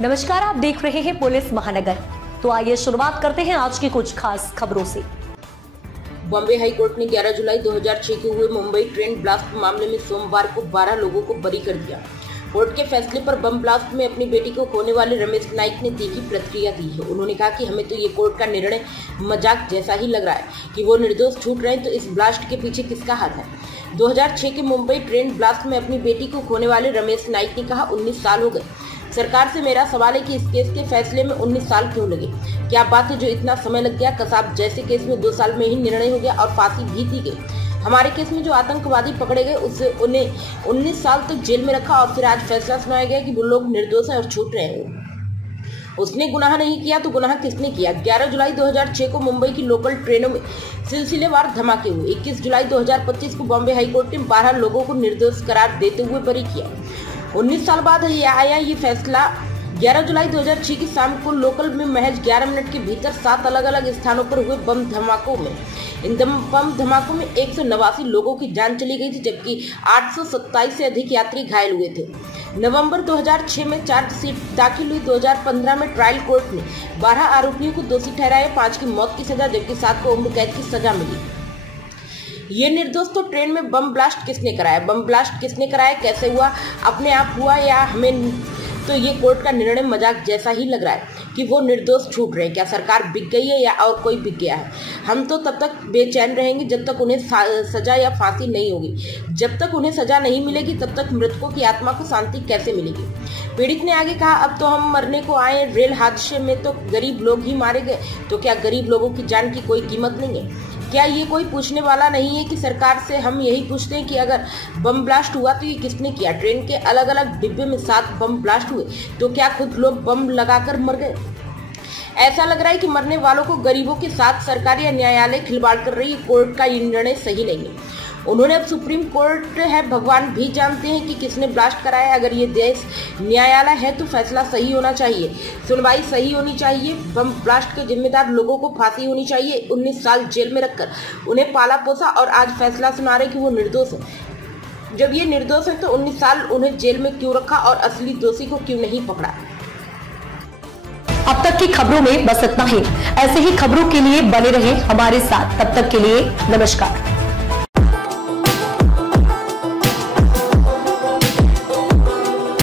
नमस्कार, आप देख रहे हैं पुलिस महानगर। तो आइए शुरुआत करते हैं आज की कुछ खास खबरों से। बॉम्बे हाई कोर्ट ने 11 जुलाई 2006 को हुए मुंबई ट्रेन ब्लास्ट मामले में सोमवार को 12 लोगों को बरी कर दिया। कोर्ट के फैसले पर बम ब्लास्ट में अपनी बेटी को खोने वाले रमेश नाइक ने तीखी प्रतिक्रिया दी है। उन्होंने कहा कि हमें तो ये कोर्ट का निर्णय मजाक जैसा ही लग रहा है कि वो निर्दोष छूट रहे हैं, तो इस ब्लास्ट के पीछे किसका हाथ है। 2006 के मुंबई ट्रेन ब्लास्ट में अपनी बेटी को खोने वाले रमेश नाइक ने कहा, 19 साल हो गए। सरकार से मेरा सवाल है कि इस केस के फैसले में 19 साल क्यों लगे। क्या बात है जो इतना समय लग गया। कसाब जैसे केस में 2 साल में ही निर्णय हो गया और फांसी भी दी गई। हमारे केस में जो आतंकवादी पकड़े गए उससे उन्हें 19 साल तक जेल में रखा और फिर आज फैसला सुनाया गया कि वो लोग निर्दोष हैं और छूट रहे हैं। उसने गुनाह नहीं किया तो गुनाह किसने किया। 11 जुलाई 2006 को मुंबई की लोकल ट्रेनों में सिलसिलेवार धमाके हुए। 21 जुलाई 2025 को बॉम्बे हाईकोर्ट ने 12 लोगों को निर्दोष करार देते हुए बरी किया। 19 साल बाद आया ये फैसला। 11 जुलाई 2006 की शाम को लोकल में महज 11 मिनट के भीतर 7 अलग अलग स्थानों पर हुए बम धमाकों में बम धमाकों में 189 लोगों की जान चली गई थी, जबकि 827 से अधिक यात्री घायल हुए थे। नवंबर 2006 में चार्जशीट दाखिल हुई। 2015 में ट्रायल कोर्ट ने 12 आरोपियों को दोषी ठहराया, 5 की मौत की सजा जबकि 7 को उम्र कैद की सजा मिली। ये निर्दोष। तो ट्रेन में बम ब्लास्ट किसने कराया, बम ब्लास्ट किसने कराया, कैसे हुआ, अपने आप हुआ या हमें। तो ये कोर्ट का निर्णय मजाक जैसा ही लग रहा है कि वो निर्दोष छूट रहे हैं। क्या सरकार बिक गई है या और कोई बिक गया है। हम तो तब तक बेचैन रहेंगे जब तक उन्हें सजा या फांसी नहीं होगी। जब तक उन्हें सजा नहीं मिलेगी तब तक मृतकों की आत्मा को शांति कैसे मिलेगी। पीड़ित ने आगे कहा, अब तो हम मरने को आए। रेल हादसे में तो गरीब लोग ही मारे गए, तो क्या गरीब लोगों की जान की कोई कीमत नहीं है। क्या ये कोई पूछने वाला नहीं है कि सरकार से हम यही पूछते हैं कि अगर बम ब्लास्ट हुआ तो ये किसने किया। ट्रेन के अलग अलग डिब्बे में 7 बम ब्लास्ट हुए, तो क्या खुद लोग बम लगाकर मर गए। ऐसा लग रहा है कि मरने वालों को गरीबों के साथ सरकार या न्यायालय खिलवाड़ कर रही है। कोर्ट का ये निर्णय सही नहीं है। उन्होंने अब सुप्रीम कोर्ट है, भगवान भी जानते हैं कि किसने ब्लास्ट कराया। अगर ये देश न्यायालय है तो फैसला सही होना चाहिए, सुनवाई सही होनी चाहिए। बम ब्लास्ट के जिम्मेदार लोगों को फांसी होनी चाहिए। 19 साल जेल में रखकर उन्हें पाला पोसा और आज फैसला सुना रहे कि वो निर्दोष है। जब ये निर्दोष है तो 19 साल उन्हें जेल में क्यों रखा और असली दोषी को क्यों नहीं पकड़ा। अब तक की खबरों में बस इतना ही। ऐसे ही खबरों के लिए बने रहे हमारे साथ। तब तक के लिए नमस्कार।